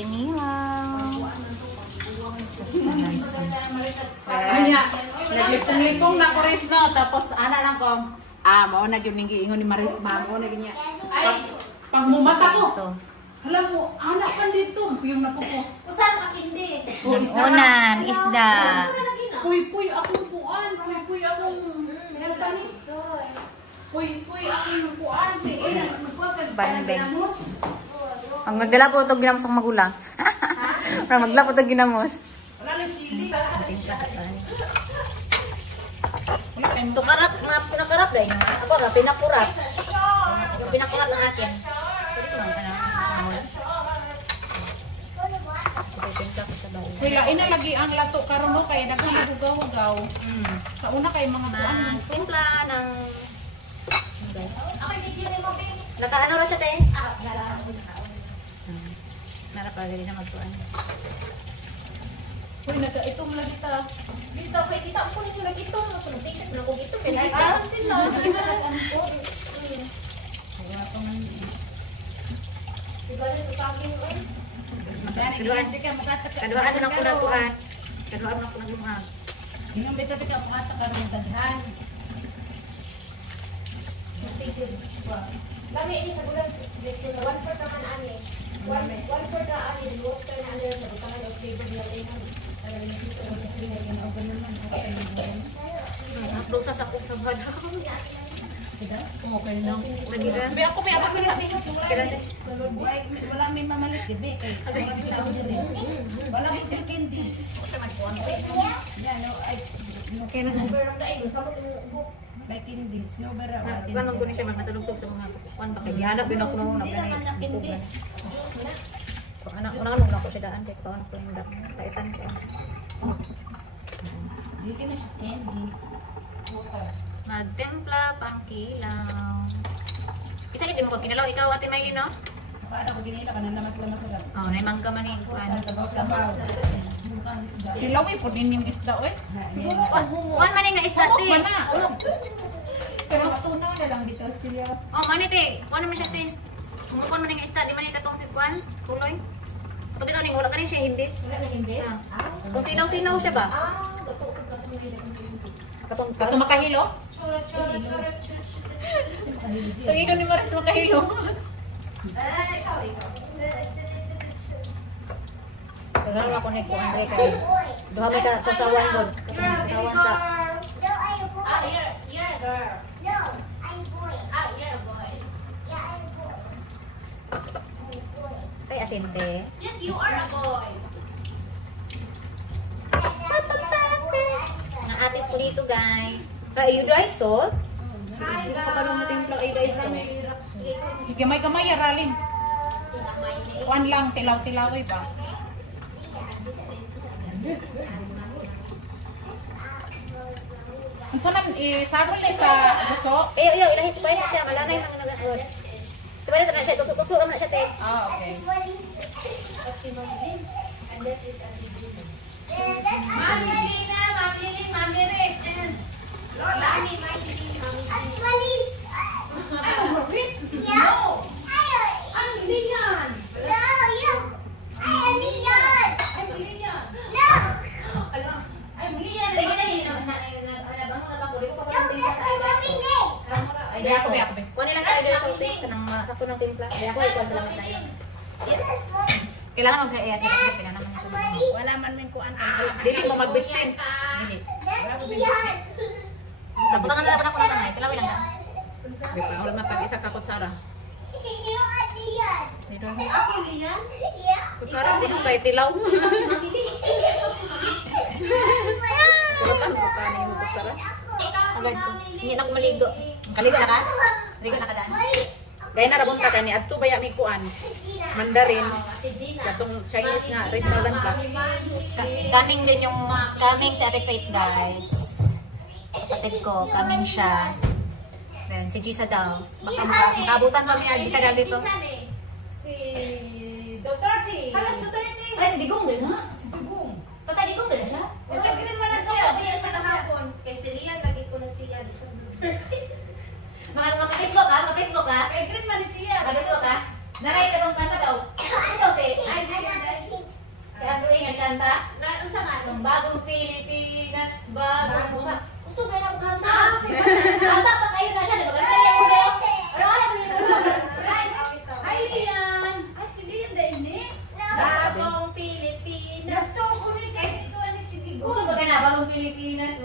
kinilaw. Naglipong-lipong na ko rin no, tapos ana lang ko. Mao na gyud ning giingon ni Marisma mo na ginya. Pag mumata ko. Alam mo, anak pa dito, yung napo ko. Usan makindi. Unan, isda. Puy akong puan, puy akong puy akong puan. Banbeng. Ang magdala po ito ginamos ang magulang. Para magdala po ito ginamos. Wala na sili. Sukarap, nga sinakarap dahil ako nga pinakurat. Yung pinakurat ng akin. Sila inalagi ang lato karon no kay nagkamagugaw-gaw. Sa una kay mga kuan timpla ng nakaano ra siya te? Nara pa dili na magkuan. Uy, itong lagi ta. Dito kay kita ko ni lagi ito, sunod ticket na ko gito kay sila. Kaduaan na ko nagkuhan. Kaduaan na ko naglumag. Yung beta tika pangata karon daghan. Lami ini sa bulan one for naman ani. One for the ani, water na ano sa butangan of flavor niya ingon. Upload sa sakop sa bada. Okay lang. Be ako may abot sa Wala may mamalit di be kay. Wala may candy. okay na. Like candy, no bara. Kanon ko ni siya magnasalugsog sa mga kuan ba kay gihanap din ako nung nagkanay. Anak una ko siya daan kay taon ko yung kaitan ko. Di ka na siya candy. Magtimpla pang kilaw. Isa ito mo kinilaw ikaw Ate Maylin no? Para ko ginila ka na lamas-lamas lang. Oh, nay mangka man ni kuan. Sabaw. Kilawin po din yung isda oy. Kuan man nga isda te. Pero matunaw na lang dito sila. Oh, manite. Kuan man siya te. Kumukon man nga isda di man ni katong si kuan, kuloy. Kapag ito ning wala ka rin siya himbis. Wala na imbes. Kung sinaw-sinaw siya ba? Katong Kato makahilo? Tawagin ni Maris makahilo. Ikaw. Kailangan ako na kuan kay kay. Duha may ka sasawan doon. Sasawan sa You're a girl. No, I'm boy. You're a boy. Yeah, I'm boy. kay asente. Yes, you are a boy. Nga atis ko dito guys. Ay, you dry salt? Hi, Hindi ko pa nung matimpla ay dry salt. Gamay-gamay aralin. Kuan lang tilaw-tilaway ba? Unsa man isagol ni sa buso? Iyo, ilahis pa rin siya. Malanay mga nag-agod. Sabi na siya, tusok-tusok na siya, te. Okay. Mami Riz, and Lola, Mami Riz. No. I'm Lian. I'm Lian. I'm Lian. Ay, dahil ako. Kuha nila sa dry salt, te. Kanang sakto ng timpla. Dahil ako, ikaw sila sa iyo. Kailangan mag-iya siya. Kailangan naman siya. Wala man min kuan Dili mo magbitsin. Dili. Nabutangan na ako ng tangay. Kilawin lang na. Di pa wala mapag-isa ka kutsara. Ako Lian? Kutsara di mo kay tilaw. Kutan ko ka ni kutsara. Agad ko. Hindi na ako maligo. Kaligo na ka? Maligo na ka daan. Gaya na rabon ka kani adto baya mi kuan. Mandarin. Katong Chinese nga restaurant ba. Kaming din yung kaming si Ate Faith guys. Kapatid ko, kaming siya. Then si Gisa daw. Baka makabutan pa niya Gisa daw dito. Si Duterte. Halos Duterte. Ay, si Digong din ha? Si Digong. Tata Digong din siya? Kasi green man na siya. Diya siya kahapon. Kay si Lian, lagi ko na siya. Di siya. Maka-Facebook ka? Maka-Facebook ka? Kay green man ni siya. Maka-Facebook ka? Nanay ka tong kanta daw. Ano daw si? Ay,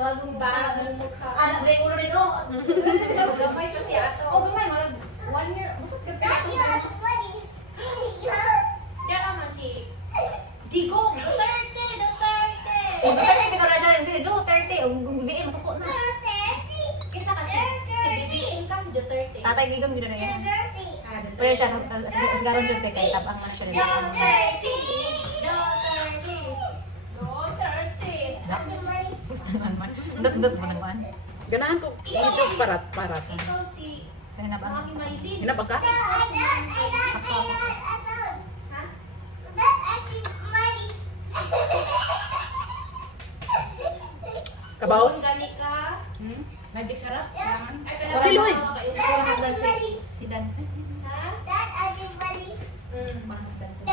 Bagong mukha. Ah, break ulo rin o. Gamay kasi ato. O, gamay. 1 year. Busot ka Yan naman, Chi. Digong. Duterte! O, Duterte kita na dyan. Sige, Duterte. O, BBM, masuko na. Kisa kasi si BBM ka si Duterte. Tatay Digong, hindi na yan. Ah, Duterte. Pero siya, sigaron dyan kay tapang man siya rin. Duterte! Gusto naman. Dut-dut mo naman. Ganahan ko YouTube parat. Ikaw si Kaya na ba? Mami Maylin. Hinabang ka? Kabaos? Kung gani ka. Magic sarap? Ay, Piloy. Kurang hagdan si Dan. Ha? Kurang hagdan si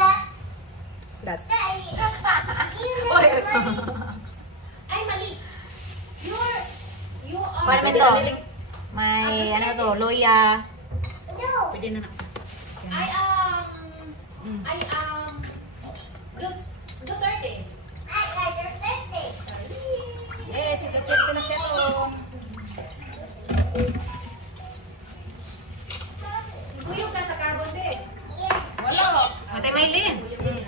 Last. Ay, mali. You are... Paano naman to? May ano to, loya. Pwede na na. I am Duterte. Yes, si Duterte na siya to. Guyog ka sa carbon din. Wala. Ate Maylin,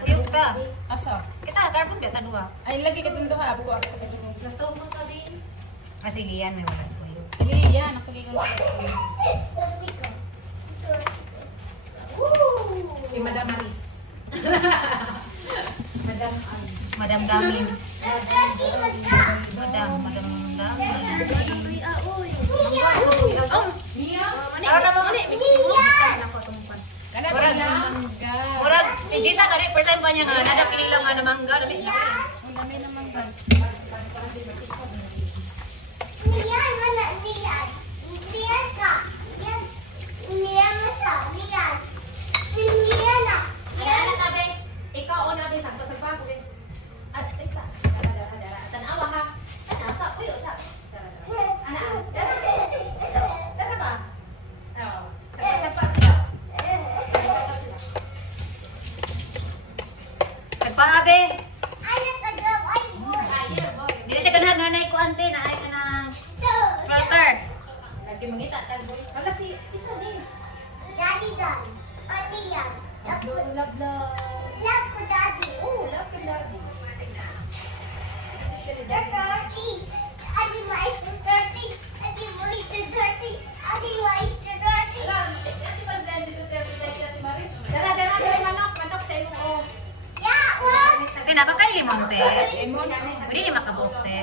uyog ka. Asa? Kita, carbon ka, dua. Ay, lagi ka dun ha. Bukas. Nagtawag mo kami. Ah, sige yan, may wala po yun. Sige, yan. Nakagigil ko. Si Madam Maris. Madam Damin. Madam Damin. Araw na mga ulit. Murag, si Jisa ka first time pa niya nga, nadak kinilang nga na mangga. Unamay na mangga. Ayan na tabi. Ikaw o nabi sa pasagpag. At isa. Tanawa ha. Sa uyo sa. Ana. Dara ba? Oo. Pasagpag sila. Sagpahabe. Ayun boy. Hindi na siya ganahan nga na ante na ay ka ng filter. Lagi mangita boy. Wala si isa din. Love. Oh, love. Manok sa imo. Ate, napakay limon, te. Lemon. Pwede ni makabuk, te.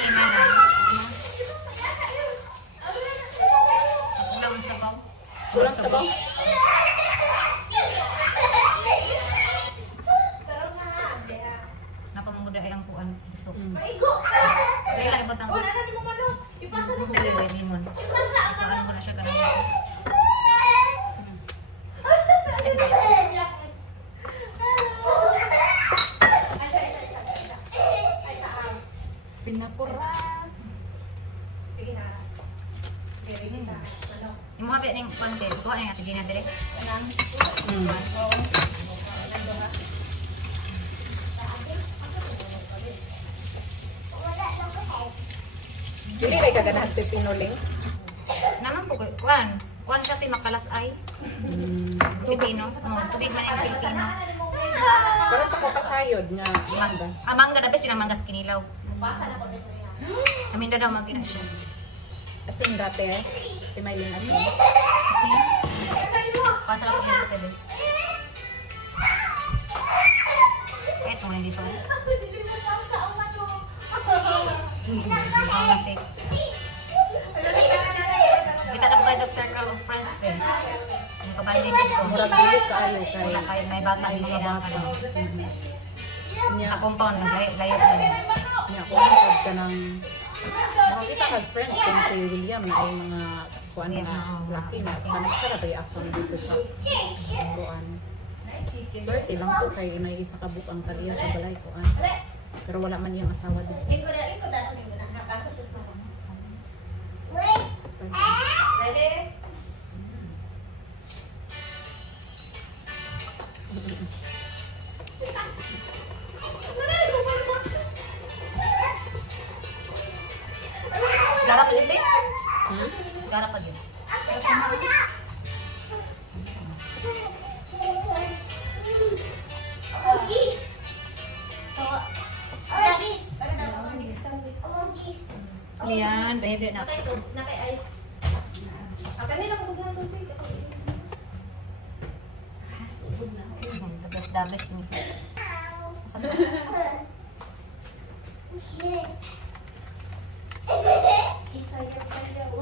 Lima na. Ulang sabaw. Kulang sabaw. Napamunguda ay ang puan. Busok. Maigo! Dali lang ibutang ko. Wala na ni mo manok. Ipasa na Dali lang limon. Ipasa ang Paano ko na siya ganun. Pinapuran. Sige ha. Sige, rin na. Manok. Yung mga ning konti. Kuha na yung ate Gina dire. Dili kay kaganahan ti pinuling. Naman po, kuan. Kuan siya ti makalas ay. Pilipino. Oh, tubig man yung Pilipino. Pero sa makasayod nga mangga. Ah, mangga. Dabes yun ang mangga sa kinilaw. Pasa na ko na siya. Amin na daw magina siya. Asin dati eh. Ti Maylin asin. Kasi, pasal ako dito pwede. Eto, hindi sa ano. Ang lasik. Kita na po kayo ng circle of friends din. Yung kabanding dito. Murag dili kaayo kay Wala kayo, may bata din mga sila. bata. Sa compound, layo na. Nya ko nakod ka ng makakita kag friends kung si William na ay mga kuan na lucky na kanagsara bay after dito sa kuan. Swerte lang po kay may isa ka bukang kaliya sa balay kuan. Pero wala man iyang asawa dito. Lingko na. Napasa tos na ko. Ready? Gara pa yun. Lian, behave na. Naka-ice. Kanina ko bugnan tubig. Dabes kini. Saan ba? Isayaw-sayaw.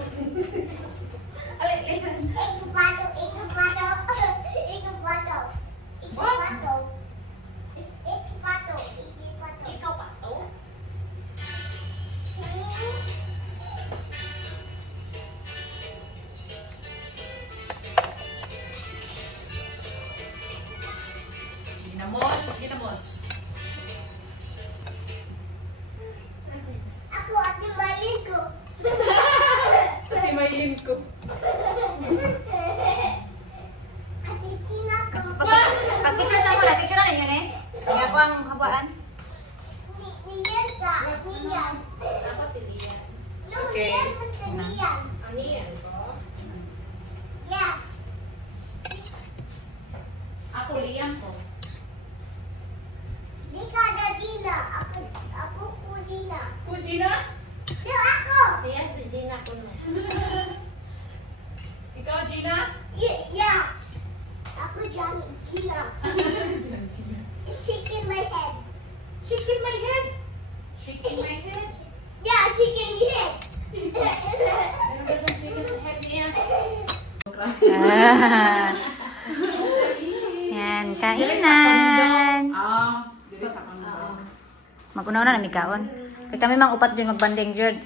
Ikaw pa to? Ginamos. Sabi mailin ko. Pag-picture sa mo na, picture na yun eh. Kaya ako ang habaan. Ako si Lian. Okay. Ano yan ko? Ako Liam ko. Kujina? Siya si Gina ko no. Ikaw Gina? Shaking my head. Shaking my head. Shaking my head. Yeah, shaking my head. Meron ba itong shaking sa head niya? Yan, kainan. Dili sa kanya. Mag-unaw na namikaon. Kaya kami mang upat dyan magbanding dyan.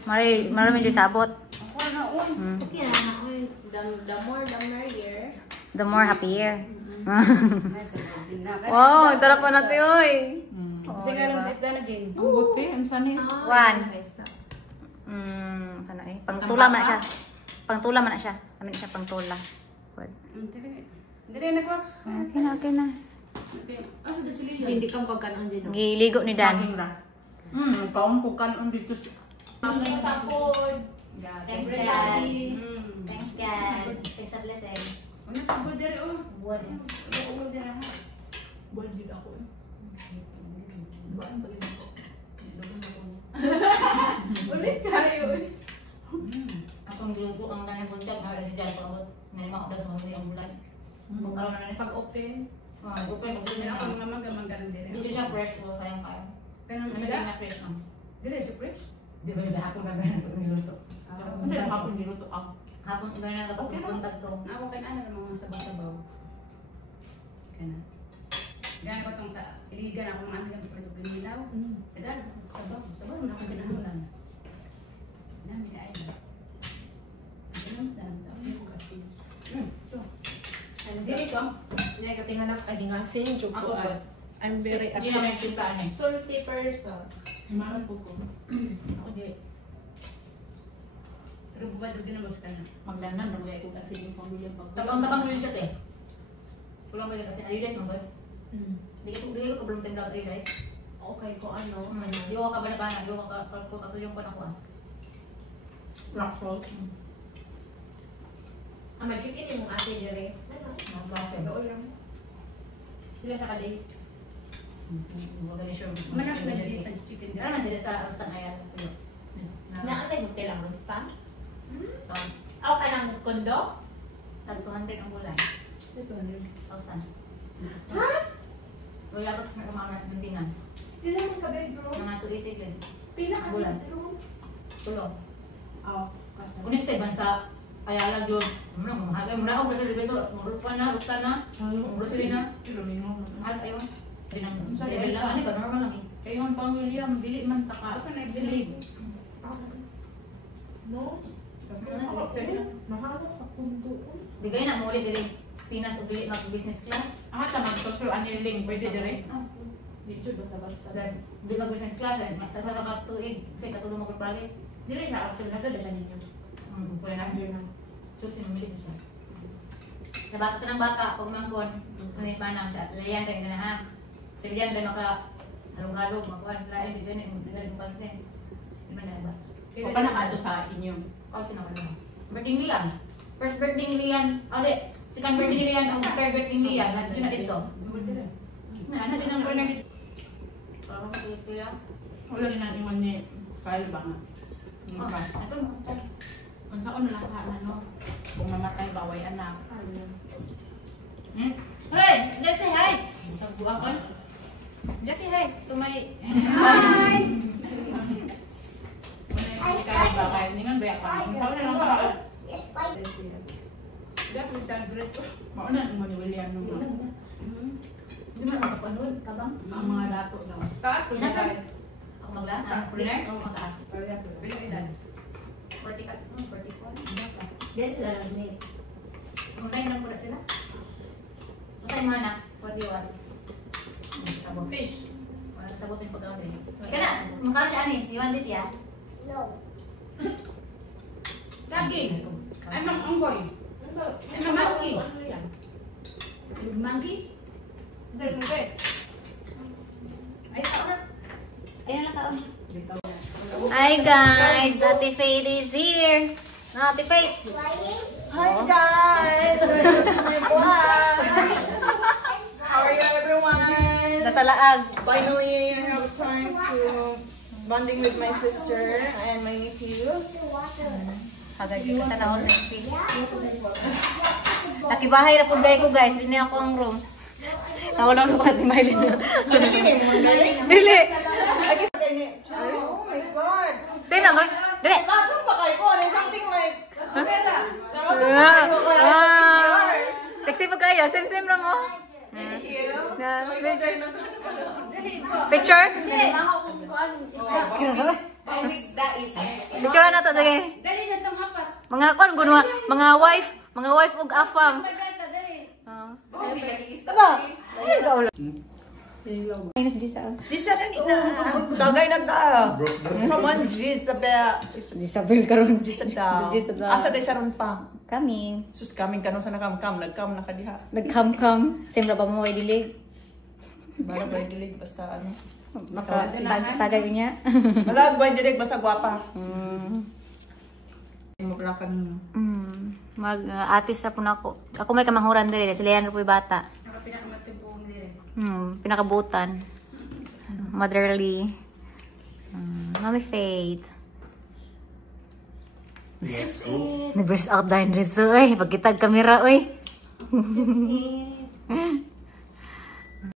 Marami dyan sabot. Ako na, uy. Okay na ako. The more the merrier. The more happier. Wow, sarap pa natin oy. Kasi nga lang sa isda na din. Ang buti, ang sanay. One. Sana eh. Pangtula man na siya. Pangtula man na siya. Amin na siya pangtula. Good. Dili nag-wax. Okay na, okay na. Asa da sila yun? Hindi kang pagkanon dyan. Giligo ni Dan. Kaon ko kanon dito. Ang sa food. Thanks God. Thanks God. Thanks sa blessing. Ano ka ba dere o? Buwan. Oo, dere ha. Buwan din ako. Buwan pa din ako. Ulit kayo. Akong glugo ang nanay buntag na resident pabot. Nanay daw sa mga bulan. Magkaroon na Pag-open. open Kaya ako nga magalang dere. Dito siya fresh so sayang kayo. Kaya Ano sila? na fresh no? Dere siya fresh? Di ba yung hapon na ganyan pag niluto? Ano yung hapon niluto ako? Hapon ganyan na kapag buntag to. Ako kaya ano ng mga sabaw-sabaw. Kaya na. Gano'n ko itong sa iligan ako mga amigang ito ginilaw. Tagal, sabaw. Sabaw na ako ginahulan. Dami na ay. Ganun, dami ko kasi. Ito. Ano dito? Hindi ka tingnan ako kagingasin. Ako ay. I'm very Hindi na may tintaan eh. salty person. Maral po ko. Ako di. Pero bubad din naman sa kanya. Maglanan, nagay ko kasi yung pamilyang pag... Tabang-tabang rin siya te. Kulang ba yun kasi ayudes mo ba? Di ko ka belum tembak tadi guys. Okay ko ano. Di ko ka bana-bana, di ko ka katuyong pa na ko. Rock salt. Ang magic ini mong ate dire. Mga klase. Doon lang. Sila sa days. Magaling siya. Manas na din sa chicken. Ano na sila sa Rostan Ayan? Naatay mo telang ruspan. Tag Aw ka ng kondo? 200 ang bulan. Ito ano? 1,000. Roy abot sa mga maintenance. Dili mo ka bedroom. Mga 280 din. Pila ka Bulan. bedroom? Tulong. Aw. Kunit tayo bansa Ayala yun. Mahal mo na ako kasi dito. Murupan na, Rostan na. Grocery na. Mahal tayo. Level lang. Ano ba? Normal lang eh. Kaya yung pang William, dili man taka. Ako na sleeve. No. Mahal sa kundo. Di kayo na muli dili Pinas o dili mag-business class. Ang hata mag-social aniling, pwede dire. Dito basta-basta. Dan di mag-business class, sasara ka tuig. Kasi katulong mo kapalit. Dili siya actually nagada siya ninyo. Pwede na. So, sinumili ko siya. Sa bata sa ng bata, pag mangkon, kanit pa na, sa layan tayo na ha. Sa diyan tayo maka halong-halong, makuhan, lain, di ganit, di ganit pansin. Di ba na ba? O pa na kato sa inyo. Ako tinawala mo. Birthday ni Lian. First birthday ni Lian. Second birthday ni Lian. Ang third birthday ni Lian. Nandito na dito. Ano din ang corner dito? Parang gusto lang. Wala na iwan ni Kyle ba nga? Ito mo. Kung saan na lang ka, kung mamatay ba, way anak. Hey! Jessie, hi! Tagbuang Jessie, hi! Tumay. Hi! Kyle ba, kaya ningan ba ka? Kung saan na lang ka. Dapat tag-dress. Mauna mo ni William nung Hindi mo nakapanood ka bang? ang mga dato daw. Taas ko na Kyle. Ako maglaan? Dinner? O mataas? Bilidad. 40 ka? 44? Diyan sila nag-make. Online lang pula sila? Masay mo na? 41? Sabong fish. Walang sabot yung pag-order. Kaya na, mukha siya ani. You want this, yeah? Saging. Ay, anggoy. Ay, monkey. Monkey? Hindi. Ay, tao na. Ayan na taon. Hi guys, Ate Faith is here. No, Ate Faith. Hi guys! Welcome to my vlog! How are you everyone? Nasa laag. Finally, I have time to bonding with my sister and my nephew. Hagad ka sa naon. Nakibahay na po ko guys. Dili ako ang room. Nawala ko natin mailin na. Dili. Oh my god! Sino ba? Dili. Ano ba kayo ko? Something like... Sexy pa kayo. Same lang mo. Thank you. Picture? Picture na to. Sige. Mga kon, mga wife ug afam. Minus Giselle. Dagay na ta. Come on, Gisabel. Gisabel karon. Gisabel. Asa day saron pa? Coming. Sus kaming kanong sa nakam-kam. Nagkam na kadiha. Nagkam-kam. Siyempre ba mo ay dilig? Bala ba dilig basta ano. Tagay niya. Wala ba dilig basta gwapa. Mukha ka nyo. Mag-artist na po na ako. Ako may kamahuran din. Sila yan na po yung bata. Pinakabutan. Motherly. Mami Faith. Nag-burst out dahil rin. So, pagkitag kamera, oy.